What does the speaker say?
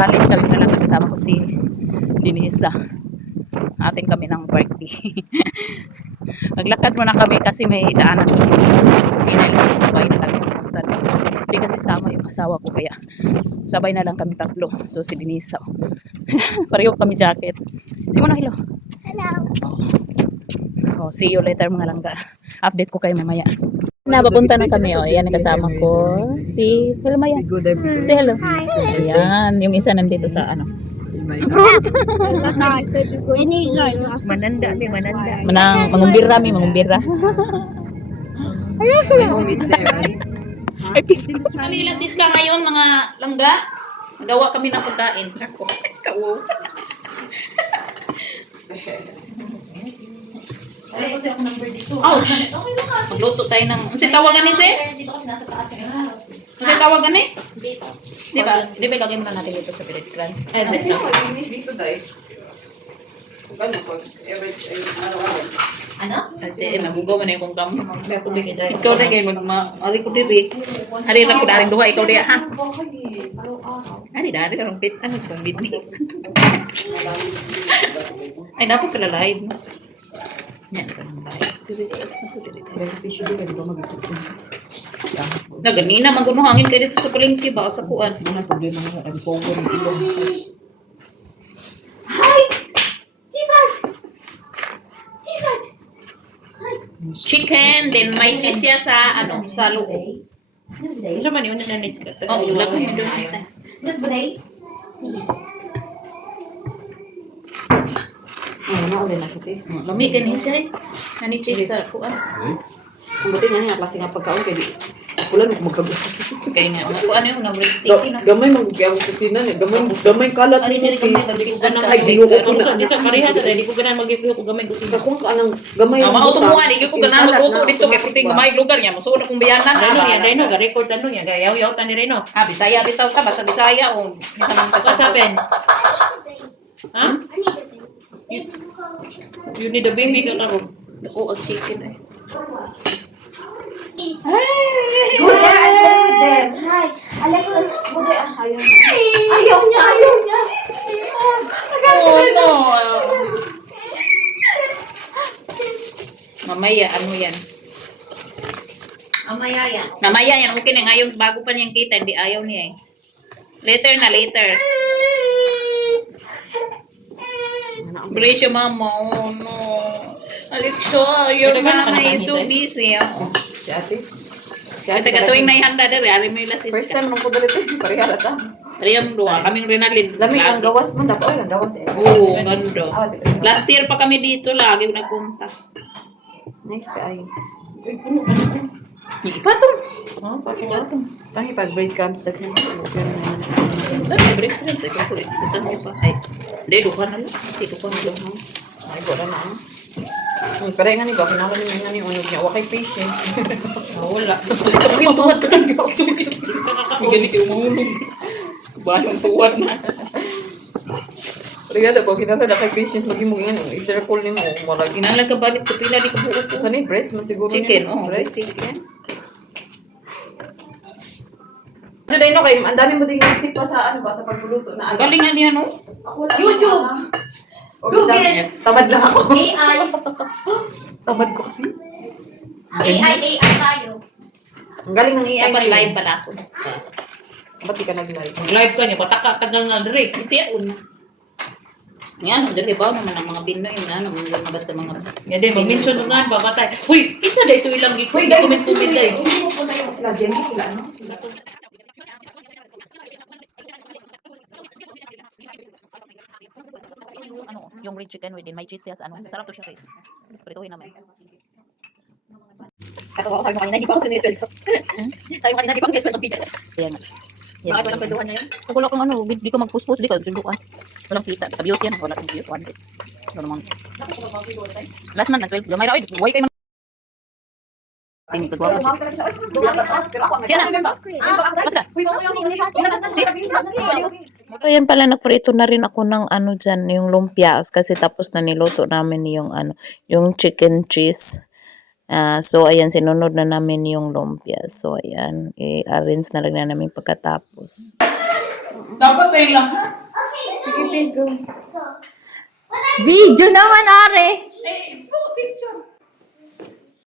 Alis kami na lang kasama ko si Denisa. Ating kami ng birthday. Naglakad muna kami kasi may daanan sa Pinay lang sabay na lang pumunta. Hindi kasi sama yung asawa ko kaya sabay na lang kami tatlo. So si Denisa. Pareho kami jacket. Sige mo na, hello. Hello. Oh, see you later mga langga. Update ko kayo mamaya. Napapunta na kami. Oh, ayan kasama ko. Si hello Maya. Si hello. Ayan, yung isa nandito sa ano. Mananda, mananda. Mangumbira. Ay, pisko. Kami ilang siska ngayon, mga langga. Nagawa kami ng pagkain. Ako, ikaw. Ouch! Magluto tayo ng... Ano siya tawagan ni sis? Ano siya tawagan ni? Dito. Di ba lagay mo na natin dito sa bread crunch? Ay, bread crunch. Dito dahil. Ano? Ate, magugaw mo na yung kong kam. Ikaw na kayo, mag-ari ko diri. Hari lang ko daring duha, ikaw diya, ha? Dari lang pit. Ano itong bidni? Ay, dapat pala live. Yan, ito ng live. Na ganina, maguno hangin kayo dito sa palengke ba o sa kuan? Ano problema nga ang pogo ng ilong. Hi! Chifat! Chifat! Chicken, then may cheese siya sa, ano, sa loob. Ano man yun, nanit ka. Oo, lagay mo doon. Nagbuday? Ano ulit na siya, te? Lami ka niya siya eh. Nanit cheese sa kuan. Ang buti nga niya, klase nga pagkaon kaya di. Wala nung magkagulo. Kaya nga, kuan yung mga bread chicken. Gamay mag-giyang kusina niya. Gamay kalat Ari ni diri kami bagikugan Ay, ginuko ko na. Di sa pareha ta di ko ganan mag-iflo ko gamay kusina. Ako ka anang gamay. Mauto mo nga, di ko ganahan magluto dito kay puting gamay lugar niya. Musuod akong bayanan. Dino, ga-record ano niya, gayaw-yaw ta ni Reno. Ah, Bisaya bitaw ta, basta Bisaya o bisan ka What happened? Ha? You need a baby ka karon. Ako ang chicken eh. Go there and play with them. Hi. Alexis, go there. Ayaw niya. Ayaw niya. Oh no. Mamaya, ano yan? Amaya yan. Mamaya yan, okay na ngayon, bago pa niyang kita, hindi ayaw niya eh. Later na, later. Grace yung mama, oh no. Alexa, your mama is so busy. Si ate. Si Ate katuwing na ihanda dere, alam mo yung lasis. First time nung ko dalit eh. Pareha na ta. Pareham doa, kaming Renalyn. Lamig ang gawas man. Dapat ang gawas eh. Oo, gando. Last year pa kami dito, lagi nagpunta. Nice ka ay. Ipatong. Oh, patong. Tangi pag breadcrumbs na kayo. Dami, break friends. Ito po, ito mo pa. Ay, hindi, duha na lang. Kasi duha na lang. Ay, wala na ano. Pero nga ni ba, kinala niya nga ni unog niya. Wakay patient. Wala. Ito yung tuwad ka lang. May ganit yung mahulog. Bayang tuwad na. Pero nga ba, kinala na kay patient. Maging mo nga ni, i-circle ni mo. Maragi na. Ginanglag ka balik ko pila, di ko buo ko. Saan breast man siguro Chicken, niya. oh. Breast. Chicken. So, dahil no, kayo, ang dami mo din isip pa sa ano ba, sa pagluluto na Ang galing nga niya, no? YouTube. Google. Tamad lang ako. AI. Tamad ko kasi. AI tayo. Ang galing ng AI. Dapat live pala ako. Ba't di ka nag-live? Mag-live ka niya, pataka tagal nga dire. Kasi ako na. Nga, dyan ba naman ang mga Pinoy, nga, naman basta mga... Nga din, mag-mention mo nga, babatay. Uy, isa da ito ilang gito. Comment-comment tayo. Hindi mo po tayo sila. Diyan sila, ano? Ano, yung red chicken with my cheese, yes, ano, sarap to siya guys. Prituhin naman. Sabi ko kanina, hindi pa ako sinisweldo. Sabi ko kanina, hindi pa ako sinisweldo. Ayan. Bakit walang pwedeuhan na yan? Pag wala kang ano, di ko mag-post-post, di ka, sinubukan. Walang kita. Sa views yan, wala kang views. One day. Ano naman. Last month, nag-12. Gamay raw, buhay kayo man. Sing, kagwa pa siya. Siya na. Basta. So, yan pala, nagprito na rin ako ng ano dyan, yung lumpia. Kasi tapos na niluto namin yung ano, yung chicken cheese. So, ayan, sinunod na namin yung lumpia. So, ayan, i-arrange na rin na namin pagkatapos. Dapat tayo lang, ha? Video naman, are.